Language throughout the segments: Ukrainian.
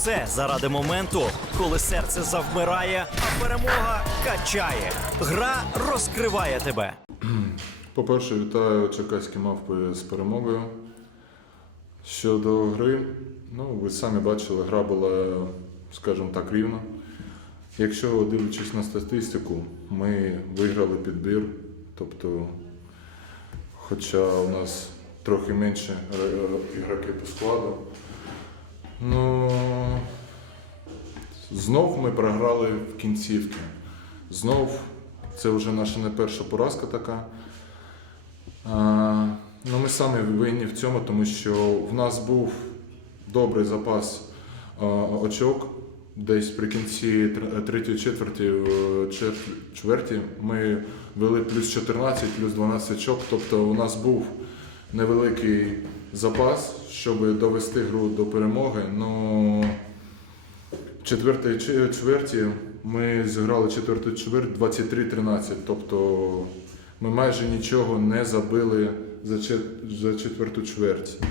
все заради моменту, коли серце завмирає, а перемога качає. Гра розкриває тебе. По-перше, вітаю черкаські мавпи з перемогою. Щодо гри, ну ви самі бачили, гра була, скажімо так, рівна. Якщо дивлячись на статистику, ми виграли підбір, тобто, хоча у нас трохи менше ігроки по складу. Ну, знов ми програли в кінцівки. Знов це вже наша не перша поразка така. А, ну, ми самі винні в цьому, тому що в нас був добрий запас а, очок. Десь при кінці тр- третьої четверті, е, чверті ми вели плюс 14, плюс 12 очок. Тобто у нас був невеликий запас, щоб довести гру до перемоги. Ну, в четвертій чверті ми зіграли четверту чверть 23-13. Тобто ми майже нічого не забили за, чет- за четверту чверть.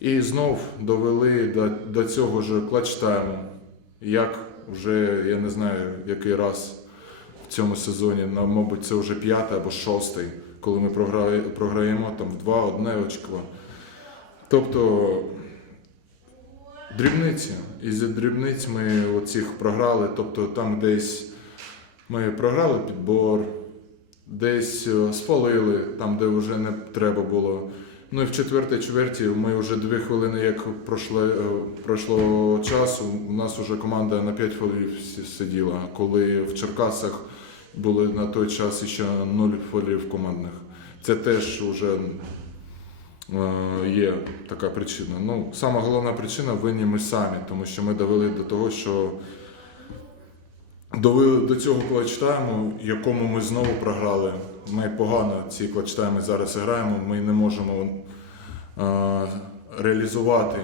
І знов довели до, до цього ж клатч-тайму. Як вже я не знаю, який раз в цьому сезоні, мабуть, це вже п'ятий або шостий, коли ми програє, програємо там в два одне очко. Тобто дрібниці. І за дрібниць ми оцих програли. Тобто там десь ми програли підбор, десь е, спалили там, де вже не треба було. Ну і в четвертій чверті ми вже дві хвилини, як пройшло, е, пройшло часу, у нас вже команда на 5 хвилин сиділа, коли в Черкасах були на той час ще 0 хвилин командних. Це теж вже є така причина. Ну, сама головна причина винні ми самі, тому що ми довели до того, що довели до цього клатчтайму, якому ми знову програли. Ми погано ці клатчтайми зараз граємо. Ми не можемо е, реалізувати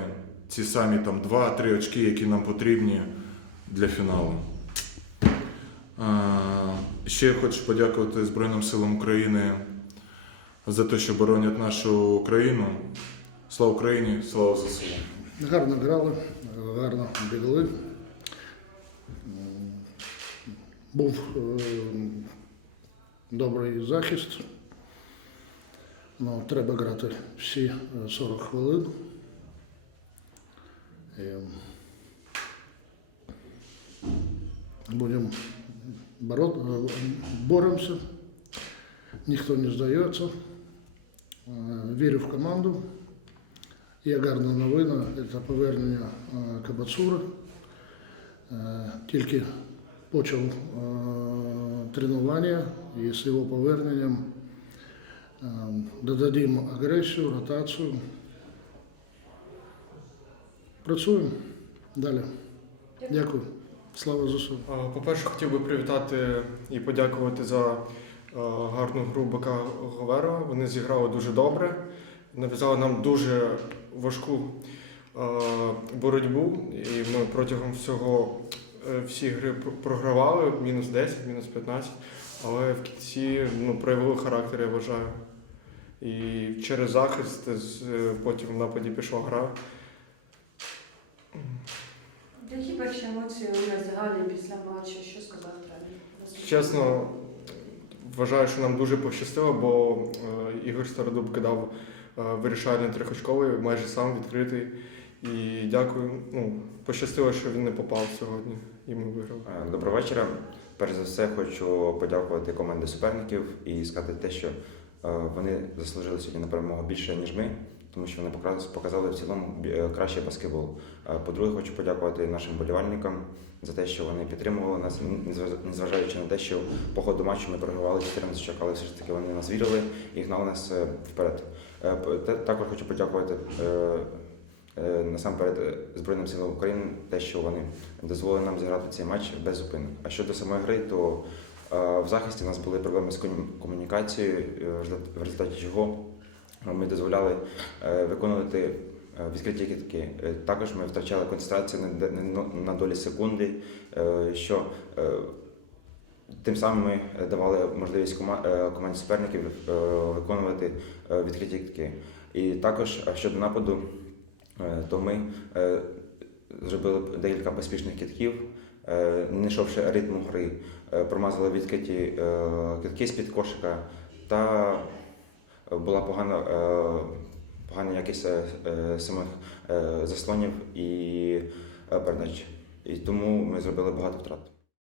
ці самі там 2-3 очки, які нам потрібні для фіналу. Е, ще хочу подякувати Збройним силам України за те, що боронять нашу країну. Слава Україні, слава ЗСУ! Гарно грали, гарно бігли. Був е, добрий захист. Ну, треба грати всі е, 40 хвилин. І будемо е, боремося. Ніхто не здається. Е, Вірю в команду. Є гарна новина, це повернення е, Кабацура. Е, Тільки почав тренування і з його поверненням додадимо агресію, ротацію. Працюємо далі. Дякую. Слава ЗСУ. По-перше, хотів би привітати і подякувати за гарну гру БК Говера. Вони зіграли дуже добре, нав'язали нам дуже важку е, боротьбу, і ми протягом всього е, всі гри програвали, мінус 10, мінус 15, але в кінці ну, проявили характер, я вважаю. І через захист е, потім в нападі пішла гра. Які перші емоції у нас загальні після матчу? Що сказав тренер? Чесно, вважаю, що нам дуже пощастило, бо е, Ігор Стародуб кидав е, вирішальний трьохочковий, майже сам відкритий. І дякую. Ну, пощастило, що він не попав сьогодні, і ми виграли. Е, Доброго вечора. Перш за все, хочу подякувати команді суперників і сказати те, що вони заслужили сьогодні на перемогу більше, ніж ми, тому що вони показ- показали в цілому е, кращий баскетбол. По-друге, хочу подякувати нашим болівальникам за те, що вони підтримували нас, незваж- незважаючи на те, що по ходу матчу ми програвали 14 очок, але все ж таки вони нас вірили і гнали нас е, вперед. Е, Також хочу подякувати. Насамперед Збройним силам України те, що вони дозволили нам зіграти цей матч без зупинок. А щодо самої гри, то в захисті у нас були проблеми з комунікацією, в результаті чого ми дозволяли е, виконувати е, відкриті китки. Е, Також ми втрачали концентрацію на, долі секунди, що тим самим ми давали можливість команді суперників виконувати відкриті китки. І також щодо нападу, то ми зробили декілька поспішних китків, не йшовши ритму гри, промазали відкриті китки з-під кошика та була погана, е, погана якість е, самих е, заслонів і передач. І тому ми зробили багато втрат.